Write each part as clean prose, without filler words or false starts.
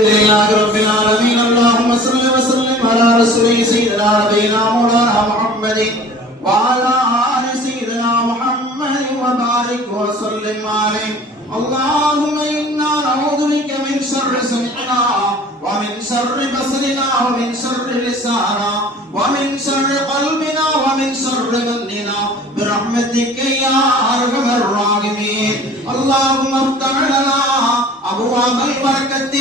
رب العالمين اللهم صل وسلم على رسول سيدنا نبينا مولانا محمد وعلى آل سيدنا محمد وبارك وسلم عليه اللهم إنا نعوذ بك من شر سمعنا ومن شر بصرنا ومن شر لسانا ومن شر قلبنا ومن شر ظننا برحمتك يا أرحم الراحمين اللهم افتح لنا أبواب البركة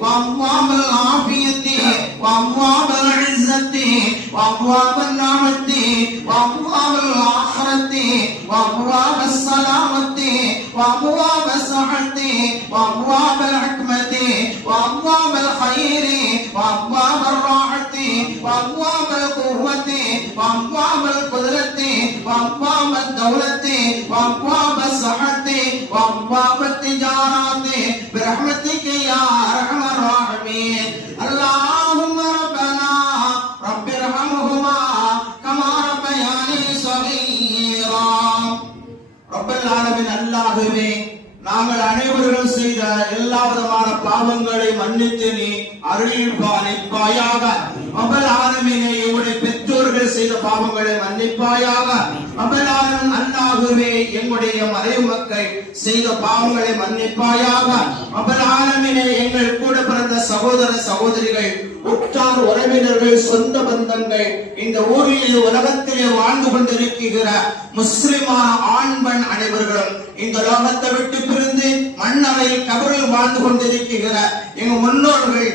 وأبواب العافية وأبواب العزة وأبواب النعمة وأبواب الآخرة وأبواب السلامة وأبواب الصحة وأبواب الحكمة وأبواب الخير وأبواب الراحة وأبواب القوة وأبواب القدرة وأبواب الدولة وأبواب الصحة وأبواب التجارة برحمتك يا أرحم الراحمين اللهم ربنا رب ارحمهما كما ربياني صغيرا رب العالمين அல்லாஹ்வே நாங்கள் அனைவரும் செய்த எல்லா விதமான பாவங்களை மன்னித்து நீ அருள்பாலிப்பாயாக ரப்பல் ஆலமீனே எங்களுடைய பெற்றோர்கள் செய்த பாவங்களை மன்னிப்பாயாக ரப்பல் ஆலமீன் அல்லாஹ்வே எங்களுடைய மறைவு மக்கள் செய்த பாவங்களை மன்னிப்பாயாக ரப்பல் ஆலமீனே எங்கள் கூட பிறந்த சகோதர சகோதரிகள் உற்றார் உறவினர்கள் சொந்த பந்தங்கள் இந்த ஊரில் உலகத்திலே வாழ்ந்து கொண்டிருக்கிற முஸ்லிமான ஆண் பெண் அனைவர்களும் இந்த லோகத்தை விட்டு பிரிந்து மண்ணறையில் கபரில் வாழ்ந்து கொண்டிருக்கிற எங்க முன்னோர்கள்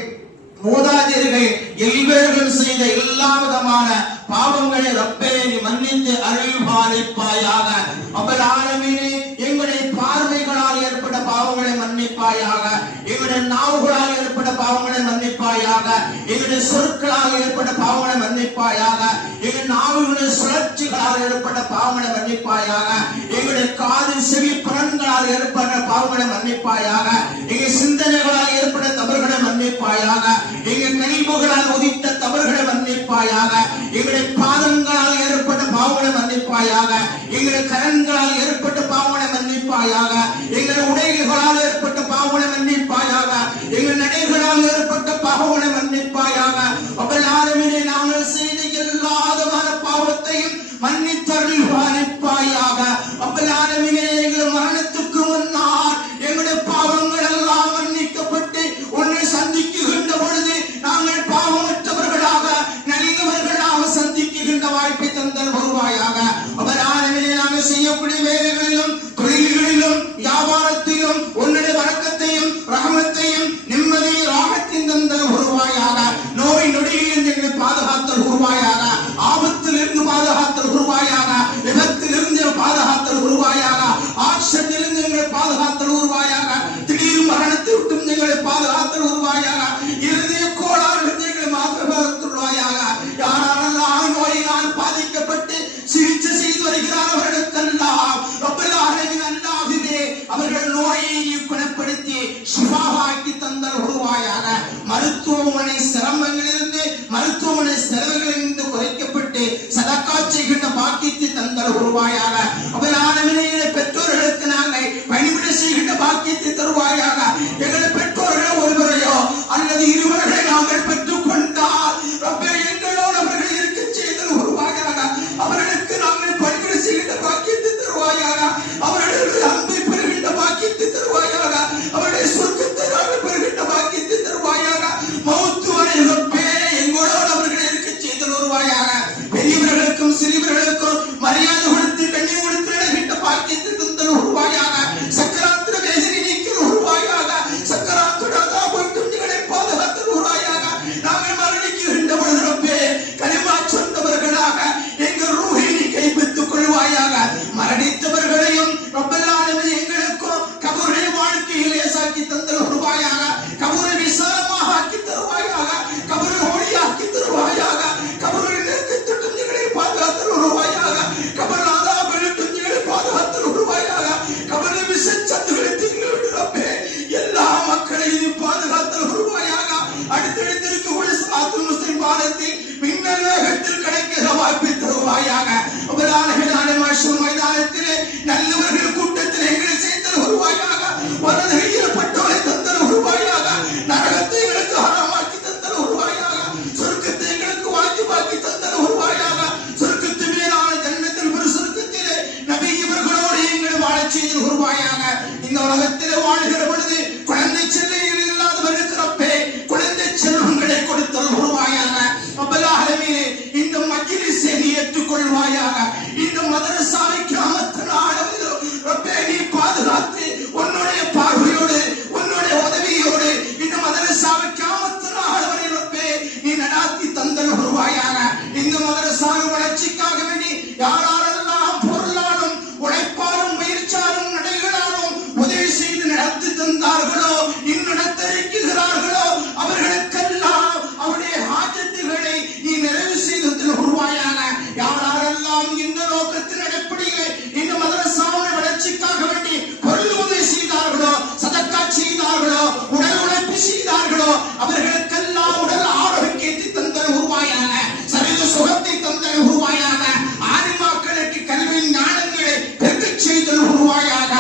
மூதாதையர்கள் எல்வேர்கள் செய்த எல்லா விதமான பாவங்களை ரப்பே நீ மன்னித்து அருள்பாலிப்பாயாக ரப்பல் ஆலமீனே எங்களுடைய பார்வைகளால் ஏற்பட்ட பாவங்களை மன்னிப்பாயாக எங்களுடைய நாவுகளால் ஏற்பட்ட பாவங்களை மன்னிப்பாயாக எங்களுடைய சொற்களால் ஏற்பட்ட பாவங்களை மன்னிப்பாயாக எங்கள் நாவுகளுடைய சுழற்சிகளால் ஏற்பட்ட பாவங்களை மன்னிப்பாயாக எங்களுடைய காது செவி புலன்களால் ஏற்பட்ட பாவங்களை மன்னிப்பாயாக எங்கள் சிந்தனைகளால் ஏற்பட்ட தவறுகளை மன்னிப்பாயாக எங்கள் கனிவுகளால் உதித்த தவறுகளை மன்னிப்பாயாக எங்களுடைய பாதங்களால் ஏற்பட்ட பாவங்களை மன்னிப்பாயாக எங்களுடைய கரன்களால் ஏற்பட்ட பாவங்களை மன்னிப்பாயாக எங்கள் உடைகளால் ஏற்பட்ட பாவங்களை மன்னிப்பாயாக எங்கள் நடைகளால் ஏற்பட்ட பாவங்களை மன்னிப்பாயாக ரப்பல் ஆலமீனே நாங்கள் செய்த எல்லா விதமான பாவத்தையும் மன்னித்தருள்வாயாக ரப்பல் ஆலமீனே எங்கள் மரணத்துக்கு முன்னால் எங்களுடைய பாவங்கள் எல்லாம் மன்னிக்கப்பட்டு உன்னை சந்திக்குகின்ற பொழுது நாங்கள் பாவமற்றவர்களாக நல்லவர்களாக சந்திக்குகின்ற வாய்ப்பை தந்தல் வருவாயாக ரப்பல் ஆலமீனே நாங்கள் செய்யக்கூடிய வேலைகளிலும் தொழில்களிலும் வியாபாரத்திலும் உன்னுடைய வரக்கத்தையும் ரஹமத்தையும் நிம்மதி ராகத்தின் தந்தல் வருவாயாக நோய் நொடியிலிருந்து எங்களை பாதுகாத்தல் உருவாயாக ஆபத்திலிருந்து பாதுகாத்தல் உருவாயாக விபத்திலிருந்து பாதுகாத்தல் உருவாயாக ஆட்சத்திலிருந்து எங்களை பாதுகாத்தல் உருவாயாக திடீர் மரணத்தை விட்டு எங்களை பாதுகாத்தல் உருவாயாக இறுதிய கோளாறுகள் எங்களை மாத்திரவாயாக யாரெல்லாம் நோயினால் பாதிக்கப்பட்டு சிகிச்சை செய்து வருகிறார்களெல்லாம் ரப்பல் ஆலமீன் அல்லாஹ்வே அவர்கள் நோயை குணப்படுத்தி ஷிஃபாவாக்கி தந்தல் உருவாயாக மருத்துவமனை சிரமங்களிலிருந்து மருத்துவமனை செலவுகளிலிருந்து குறைக்கப்பட்டு சதக்கா செய்கின்ற பாக்கியத்தை தந்தல் உருவாயாக ரப்பல் ஆலமீன் பெற்றோர்களுக்கு நாங்கள் பணிவிட செய்கின்ற பாக்கியத்தை தருவாயாக எங்கள் பெற்றோர்கள் ஒருவரையோ அல்லது இருவர்களை நாங்கள் பெற்றுக் கொண்டால் ரப்பே எங்களோடு அவர்கள் இருக்க செய்தல் உருவாயாக அவர்களுக்கு நாங்கள் பணிவிட செய்கின்ற பாக்கியத்தை தருவாயாக அவர்களுடைய அன்பை பெறுகின்ற பாக்கியத்தை தருவாயாக அவருடைய சொர்க்கத்தை நாங்கள் பெறுகின்ற பாக்கியத்தை தருவாயாக மௌத்து வரை ரப்பே எங்களோடு அவர்கள் இருக்க செய்தல் உருவாயாக பெரியவர்களுக்கும் சிறியவர்களுக்கும் மரியாதை கொடுத்து கண்ணியம் கொடுத்து நடக்கின்ற பாக்கியத்தை தந்தல் உருவாயாக சக்கராத்திர வேதனை நீக்கிற உருவாயாக அவர்களுக்கெல்லாம் உடல் ஆரோக்கியத்தை தந்தல் உருவாயாக, சரீர சுகத்தை தந்தல் உருவாயாக, ஆலிமாக்களுக்கு கல்வி ஞானங்களை பெருக்கச் செய்தல் உருவாயாக,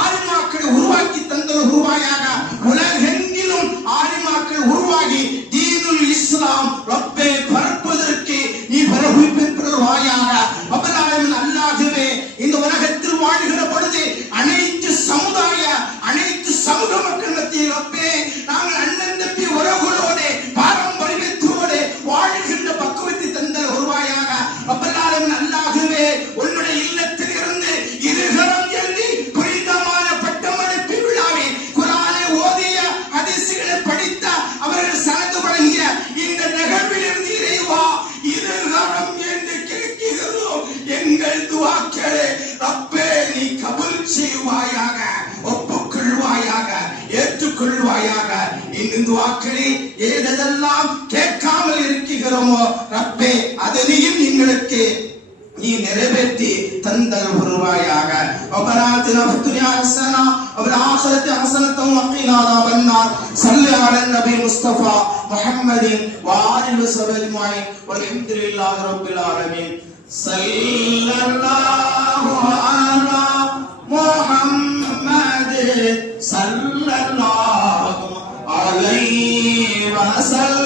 ஆலிமாக்களை உருவாக்கி தந்தல் உருவாயாக, உலகெங்கிலும் ஆலிமாக்கள் உருவாகி தீனுல் இஸ்லாம் ரப்பே பரப்புவதற்கு நீ பரப்புவாயாக. அப்பலாலும் அல்லாஹ்வே, இந்த உலகத்தில் வாழ்கிற பொழுது அனைத்து சமுதாய அனைத்து சமூக மக்கள் மத்தியில் ரப்பே நாங்கள் அண்ணன் தம்பி உறவுகளோடு பாரம்பரியத்தோடு வாழ்கின்ற பக்குவத்தை தந்தல் உருவாயாக. அப்பலாலும் அல்லாஹ்வே, உன்னுடைய இல்லத்தில் இருந்து இருகரம் ஏந்தி புனிதமான பட்டமளிப்பு விழாவை குர்ஆனை ஓதிய ஹதீஸ்களை படித்த அவர்கள் சனது வழங்கிய இந்த நிகழ்வில் இருந்து இறைவா இருகரம் ஏந்தி கேட்கிறோம். எங்கள் துஆக்களை ரப்பே நீ கபூல் செய்வாயாக, ஒப்புக்கொள்வாயாக, ஏற்றுக்கொள்வாயாக. இந்த துஆக்களை ஏதெல்லாம் கேட்காமல் இருக்கிறோமோ ரப்பே அதனையும் எங்களுக்கு நீ நிறைவேற்றி தந்தல் உருவாயாக. ரப்பனா ஃபித்துன்யா ஹஸனா வஃபில் ஆখিরাতি ஹஸனத்தன் வகீனா அஸாபன்னார். ஸல்லி அலன் நபி முஸ்தஃபா முஹம்மதின் வ ஆலிஹி வஸஹ்பிஹி அஜ்மஈன் வல்ஹம்துலில்லாஹி ரப்பில் ஆலமீன். ஸல்லல்லாஹு அலா முஹம்மத் ஸல்லல்லாஹு அலைஹி வஸல்லம்.